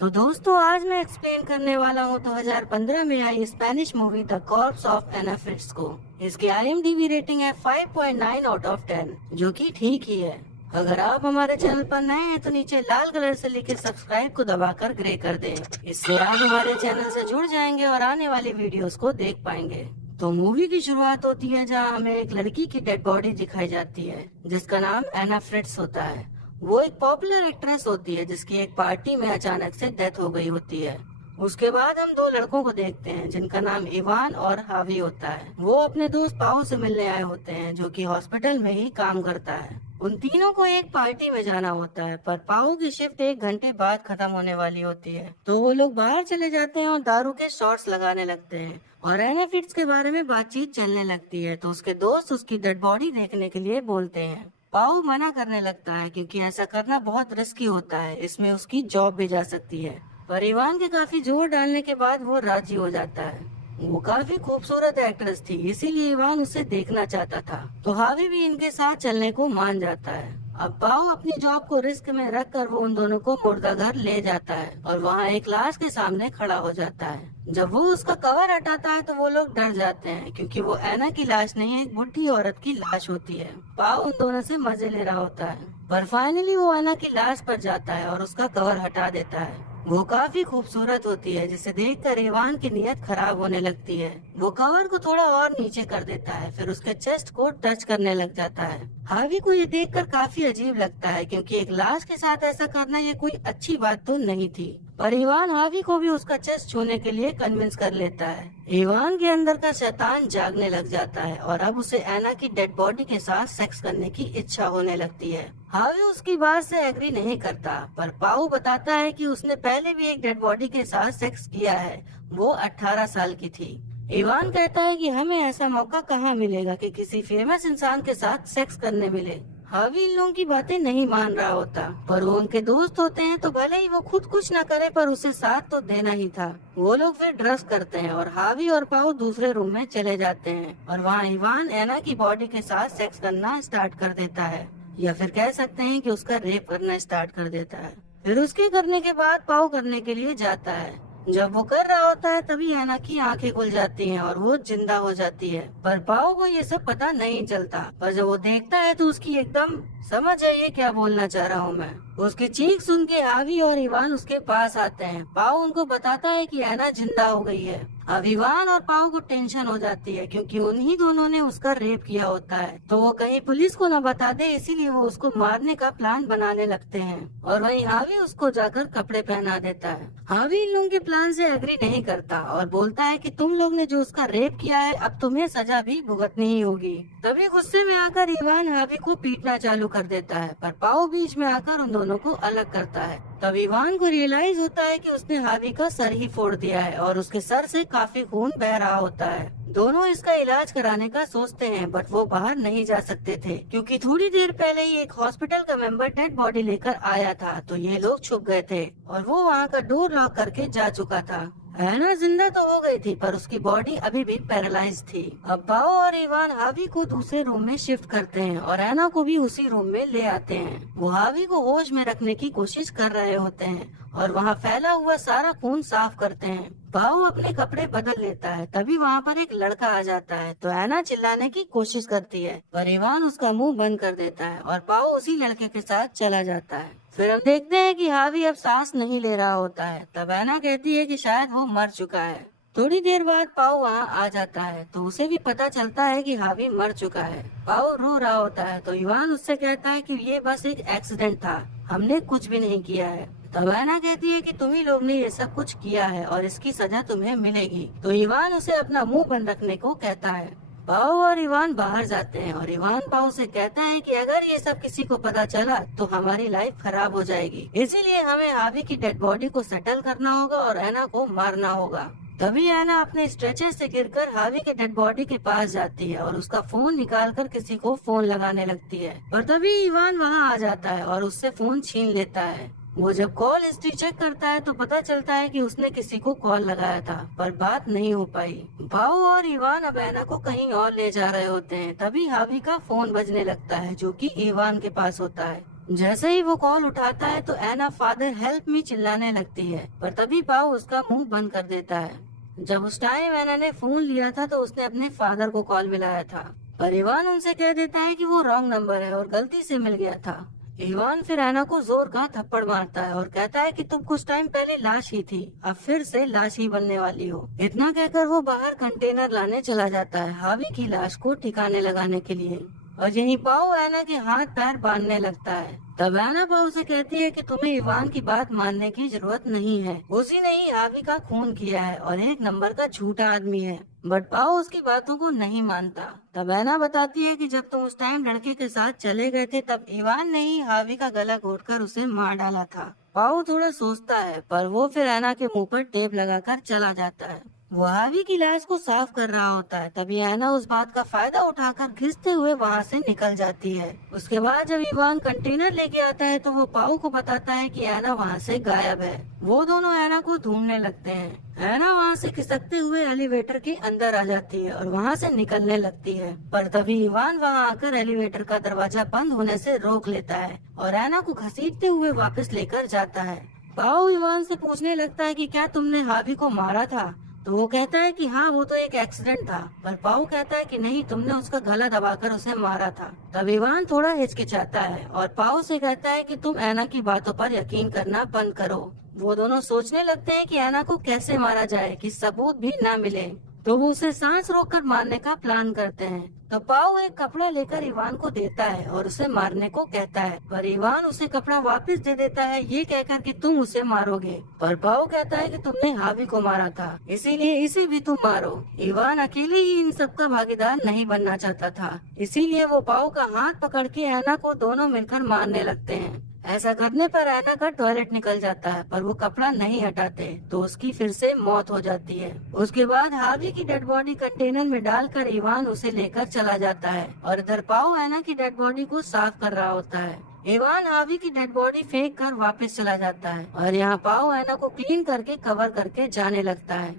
तो दोस्तों आज मैं एक्सप्लेन करने वाला हूँ 2015 में आई Spanish movie the corpse of Anna Fritz को। इसकी IMDb रेटिंग है 5.9 आउट ऑफ 10, जो कि ठीक ही है। अगर आप हमारे चैनल पर नए हैं तो नीचे लाल कलर से लिखे सब्सक्राइब को दबाकर ग्रे कर दें। इससे आप हमारे चैनल से जुड़ जाएंगे और आने वाली वीडियोस को देख पाएंगे। तो मूवी की शुरुआत होती है जहाँ हमें एक लड़की की डेड बॉडी दिखाई जाती है जिसका नाम एना फ्रिट्ज होता है। वो एक पॉपुलर एक्ट्रेस होती है जिसकी एक पार्टी में अचानक से डेथ हो गई होती है। उसके बाद हम दो लड़कों को देखते हैं जिनका नाम इवान और हावी होता है। वो अपने दोस्त पाओ से मिलने आए होते हैं जो कि हॉस्पिटल में ही काम करता है। उन तीनों को एक पार्टी में जाना होता है पर पाओ की शिफ्ट 1 घंटे बाद खत्म होने वाली होती है, तो वो लोग बाहर चले जाते हैं और दारू के शॉट्स लगाने लगते हैं और एना फ्रिट्ज के बारे में बातचीत चलने लगती है। तो उसके दोस्त उसकी डेड बॉडी देखने के लिए बोलते हैं। पाओ मना करने लगता है क्योंकि ऐसा करना बहुत रिस्की होता है, इसमें उसकी जॉब भी जा सकती है। पर इवान के काफी जोर डालने के बाद वो राजी हो जाता है। वो काफी खूबसूरत एक्ट्रेस थी, इसीलिए इवान उसे देखना चाहता था। तो हावी भी इनके साथ चलने को मान जाता है। अब पाओ अपनी जॉब को रिस्क में रखकर वो उन दोनों को मुर्दाघर ले जाता है और वहाँ एक लाश के सामने खड़ा हो जाता है। जब वो उसका कवर हटाता है तो वो लोग डर जाते हैं क्योंकि वो एना की लाश नहीं, एक बुढ़ी औरत की लाश होती है। पाओ उन दोनों से मजे ले रहा होता है पर फाइनली वो एना की लाश पर जाता है और उसका कवर हटा देता है। वो काफी खूबसूरत होती है जिसे देखकर इवान की नीयत खराब होने लगती है। वो कवर को थोड़ा और नीचे कर देता है, फिर उसके चेस्ट को टच करने लग जाता है। हावी को ये देखकर काफी अजीब लगता है क्योंकि एक लाश के साथ ऐसा करना ये कोई अच्छी बात तो नहीं थी। पर इवान हावी को भी उसका चेस्ट छूने के लिए कन्विंस कर लेता है। इवान के अंदर का शैतान जागने लग जाता है और अब उसे एना की डेड बॉडी के साथ सेक्स करने की इच्छा होने लगती है। हावी उसकी बात से एग्री नहीं करता पर पाओ बताता है कि उसने पहले भी एक डेड बॉडी के साथ सेक्स किया है, वो 18 साल की थी। इवान कहता है कि हमें ऐसा मौका कहाँ मिलेगा कि किसी फेमस इंसान के साथ सेक्स करने मिले। हावी इन लोगों की बातें नहीं मान रहा होता पर वो उनके दोस्त होते हैं तो भले ही वो खुद कुछ न करे पर उसे साथ तो देना ही था। वो लोग फिर ड्रग्स करते हैं और हावी और पाओ दूसरे रूम में चले जाते हैं और वहाँ इवान एना की बॉडी के साथ सेक्स करना स्टार्ट कर देता है, या फिर कह सकते हैं कि उसका रेप करना स्टार्ट कर देता है। फिर उसके करने के बाद पाओ करने के लिए जाता है। जब वो कर रहा होता है तभी एना की आंखें खुल जाती हैं और वो जिंदा हो जाती है। पर पाओ को ये सब पता नहीं चलता, पर जब वो देखता है तो उसकी एकदम समझ जाइए क्या बोलना चाह रहा हूँ मैं। उसकी चीख सुन के हावी और इवान उसके पास आते हैं। पाओ उनको बताता है कि एना जिंदा हो गई है। अब इवान और पाओ को टेंशन हो जाती है क्योंकि उन्हीं दोनों ने उसका रेप किया होता है, तो वो कहीं पुलिस को न बता दे, इसीलिए वो उसको मारने का प्लान बनाने लगते हैं। और वहीं हावी उसको जाकर कपड़े पहना देता है। हावी इन लोगों के प्लान से एग्री नहीं करता और बोलता है कि तुम लोग ने जो उसका रेप किया है अब तुम्हें सजा भी भुगतनी ही होगी। तभी गुस्से में आकर इवान हावी को पीटना चालू कर देता है पर पाओ बीच में आकर उन दोनों को अलग करता है। तब इवान को रियलाइज होता है कि उसने हावी का सर ही फोड़ दिया है और उसके सर से काफी खून बह रहा होता है। दोनों इसका इलाज कराने का सोचते हैं बट वो बाहर नहीं जा सकते थे क्योंकि थोड़ी देर पहले ही एक हॉस्पिटल का मेंबर डेड बॉडी लेकर आया था, तो ये लोग छुप गए थे और वो वहाँ का डोर लॉक करके जा चुका था। एना जिंदा तो हो गई थी पर उसकी बॉडी अभी भी पैरालाइज थी। अब पाओ और इवान हावी को दूसरे रूम में शिफ्ट करते हैं और एना को भी उसी रूम में ले आते हैं। वो हावी को होश में रखने की कोशिश कर रहे होते हैं और वहाँ फैला हुआ सारा खून साफ करते हैं। पाओ अपने कपड़े बदल लेता है, तभी वहाँ पर एक लड़का आ जाता है तो एना चिल्लाने की कोशिश करती है पर इवान उसका मुंह बंद कर देता है और पाओ उसी लड़के के साथ चला जाता है। फिर हम देखते हैं कि हावी अब सांस नहीं ले रहा होता है। तब एना कहती है कि शायद वो मर चुका है। थोड़ी देर बाद पाओ वहाँ आ जाता है तो उसे भी पता चलता है कि हावी मर चुका है। पाओ रो रहा होता है तो इवान उससे कहता है कि ये बस एक एक्सीडेंट था, हमने कुछ भी नहीं किया है। तब एना कहती है कि तुम ही लोग ने ये सब कुछ किया है और इसकी सजा तुम्हें मिलेगी। तो इवान उसे अपना मुंह बंद रखने को कहता है। पाओ और इवान बाहर जाते हैं और इवान पाओ से कहता है कि अगर ये सब किसी को पता चला तो हमारी लाइफ खराब हो जाएगी, इसीलिए हमें हावी की डेड बॉडी को सेटल करना होगा और एना को मारना होगा। तभी एना अपने स्ट्रेचर से गिरकर हावी के डेड बॉडी के पास जाती है और उसका फोन निकालकर किसी को फोन लगाने लगती है। पर तभी इवान वहाँ आ जाता है और उससे फोन छीन लेता है। वो जब कॉल हिस्ट्री चेक करता है तो पता चलता है कि उसने किसी को कॉल लगाया था पर बात नहीं हो पाई। पाओ और इवान अब एना को कहीं और ले जा रहे होते हैं। तभी हावी का फोन बजने लगता है जो कि इवान के पास होता है। जैसे ही वो कॉल उठाता है तो एना फादर हेल्प मी चिल्लाने लगती है, पर तभी पाओ उसका मुंह बंद कर देता है। जब उस टाइम एना ने फोन लिया था तो उसने अपने फादर को कॉल मिलाया था, पर इवान उनसे कह देता है कि वो रॉन्ग नंबर है और गलती से मिल गया था। इवान फिर एना को जोर का थप्पड़ मारता है और कहता है कि तुम कुछ टाइम पहले लाश ही थी, अब फिर से लाश ही बनने वाली हो। इतना कहकर वो बाहर कंटेनर लाने चला जाता है हावी की लाश को ठिकाने लगाने के लिए, और यहीं पाओ एना के हाथ पैर बांधने लगता है। तब एना पाओ से कहती है कि तुम्हें इवान की बात मानने की जरूरत नहीं है, उसी ने ही हावी का खून किया है और एक नंबर का झूठा आदमी है। बट पाओ उसकी बातों को नहीं मानता। तब एना बताती है कि जब तुम उस टाइम लड़के के साथ चले गए थे तब इवान ने ही हावी का गला घोटकर उसे मार डाला था। पाओ थोड़ा सोचता है, पर वो फिर एना के मुंह पर टेप लगाकर चला जाता है। वो हावी की लाश को साफ कर रहा होता है, तभी एना उस बात का फायदा उठाकर घिसते हुए वहाँ से निकल जाती है। उसके बाद जब इवान कंटेनर लेके आता है तो वो पाओ को बताता है कि एना वहाँ से गायब है। वो दोनों एना को ढूंढने लगते हैं। एना वहाँ से खिसकते हुए एलिवेटर के अंदर आ जाती है और वहाँ से निकलने लगती है, पर तभी इवान वहाँ आकर एलिवेटर का दरवाजा बंद होने से रोक लेता है और एना को घसीटते हुए वापस लेकर जाता है। पाओ इवान से पूछने लगता है कि क्या तुमने हावी को मारा था? तो वो कहता है कि हाँ, वो तो एक एक्सीडेंट था। पर पाओ कहता है कि नहीं, तुमने उसका गला दबाकर उसे मारा था। तब इवान थोड़ा हिचकिचाता है और पाओ से कहता है कि तुम एना की बातों पर यकीन करना बंद करो। वो दोनों सोचने लगते हैं कि एना को कैसे मारा जाए कि सबूत भी ना मिले, तो वो उसे सांस रोककर मारने का प्लान करते हैं। तो पाओ एक कपड़ा लेकर इवान को देता है और उसे मारने को कहता है, पर इवान उसे कपड़ा वापस दे देता है ये कहकर कि तुम उसे मारोगे। पर पाओ कहता है कि तुमने हावी को मारा था, इसीलिए इसे भी तुम मारो। इवान अकेले ही इन सब का भागीदार नहीं बनना चाहता था, इसीलिए वो पाओ का हाथ पकड़ के एना को दोनों मिलकर मारने लगते हैं। ऐसा करने पर एना का टॉयलेट निकल जाता है, पर वो कपड़ा नहीं हटाते तो उसकी फिर से मौत हो जाती है। उसके बाद हावी की डेड बॉडी कंटेनर में डालकर इवान उसे लेकर चला जाता है और इधर पाओ एना की डेड बॉडी को साफ कर रहा होता है। इवान हावी की डेड बॉडी फेंक कर वापस चला जाता है और यहाँ पाओ एना को क्लीन करके कवर करके जाने लगता है।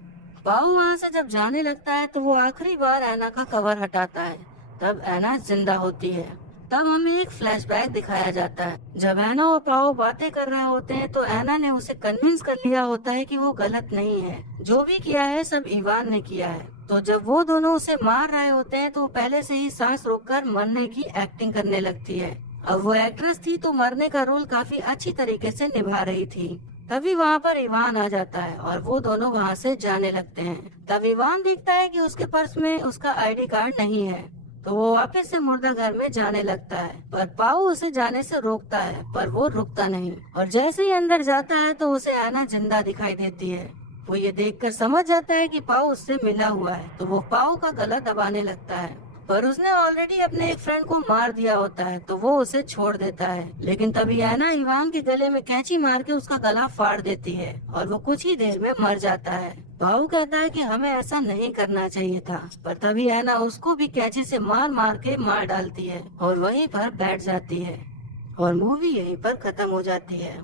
पाओ वहाँ से जब जाने लगता है तो वो आखिरी बार एना का कवर हटाता है, तब एना जिंदा होती है। तब हमें एक फ्लैशबैक दिखाया जाता है। जब एना और पाओ बातें कर रहे होते हैं तो एना ने उसे कन्विंस कर लिया होता है कि वो गलत नहीं है, जो भी किया है सब इवान ने किया है। तो जब वो दोनों उसे मार रहे होते हैं तो पहले से ही सांस रोककर मरने की एक्टिंग करने लगती है। अब वो एक्ट्रेस थी तो मरने का रोल काफी अच्छी तरीके से निभा रही थी। तभी वहाँ पर इवान आ जाता है और वो दोनों वहाँ से जाने लगते हैं। तब इवान देखता है कि उसके पर्स में उसका आईडी कार्ड नहीं है, तो वो वापस से मुर्दा घर में जाने लगता है, पर पाओ उसे जाने से रोकता है, पर वो रुकता नहीं और जैसे ही अंदर जाता है तो उसे एना जिंदा दिखाई देती है। वो ये देखकर समझ जाता है कि पाओ उससे मिला हुआ है, तो वो पाओ का गला दबाने लगता है, पर उसने ऑलरेडी अपने एक फ्रेंड को मार दिया होता है तो वो उसे छोड़ देता है। लेकिन तभी एना इवान के गले में कैंची मार के उसका गला फाड़ देती है और वो कुछ ही देर में मर जाता है। पाओ कहता है कि हमें ऐसा नहीं करना चाहिए था, पर तभी एना उसको भी कैंची से मार मार के मार डालती है और वहीं पर बैठ जाती है और मूवी यहीं पर खत्म हो जाती है।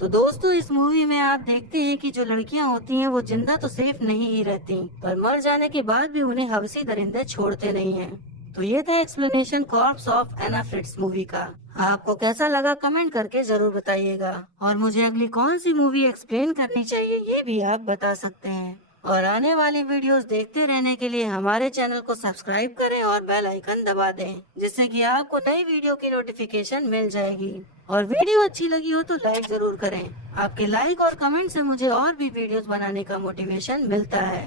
तो दोस्तों, इस मूवी में आप देखते हैं कि जो लड़कियां होती हैं वो जिंदा तो सेफ नहीं ही रहती, पर मर जाने के बाद भी उन्हें हवसी दरिंदे छोड़ते नहीं हैं। तो ये था explanation corpse of Anna Fritz movie का। आपको कैसा लगा कमेंट करके जरूर बताइएगा, और मुझे अगली कौन सी मूवी एक्सप्लेन करनी चाहिए ये भी आप बता सकते हैं। और आने वाली वीडियोस देखते रहने के लिए हमारे चैनल को सब्सक्राइब करें और बेल आइकन दबा दें, जिससे कि आपको नई वीडियो की नोटिफिकेशन मिल जाएगी। और वीडियो अच्छी लगी हो तो लाइक जरूर करें। आपके लाइक और कमेंट से मुझे और भी वीडियोस बनाने का मोटिवेशन मिलता है।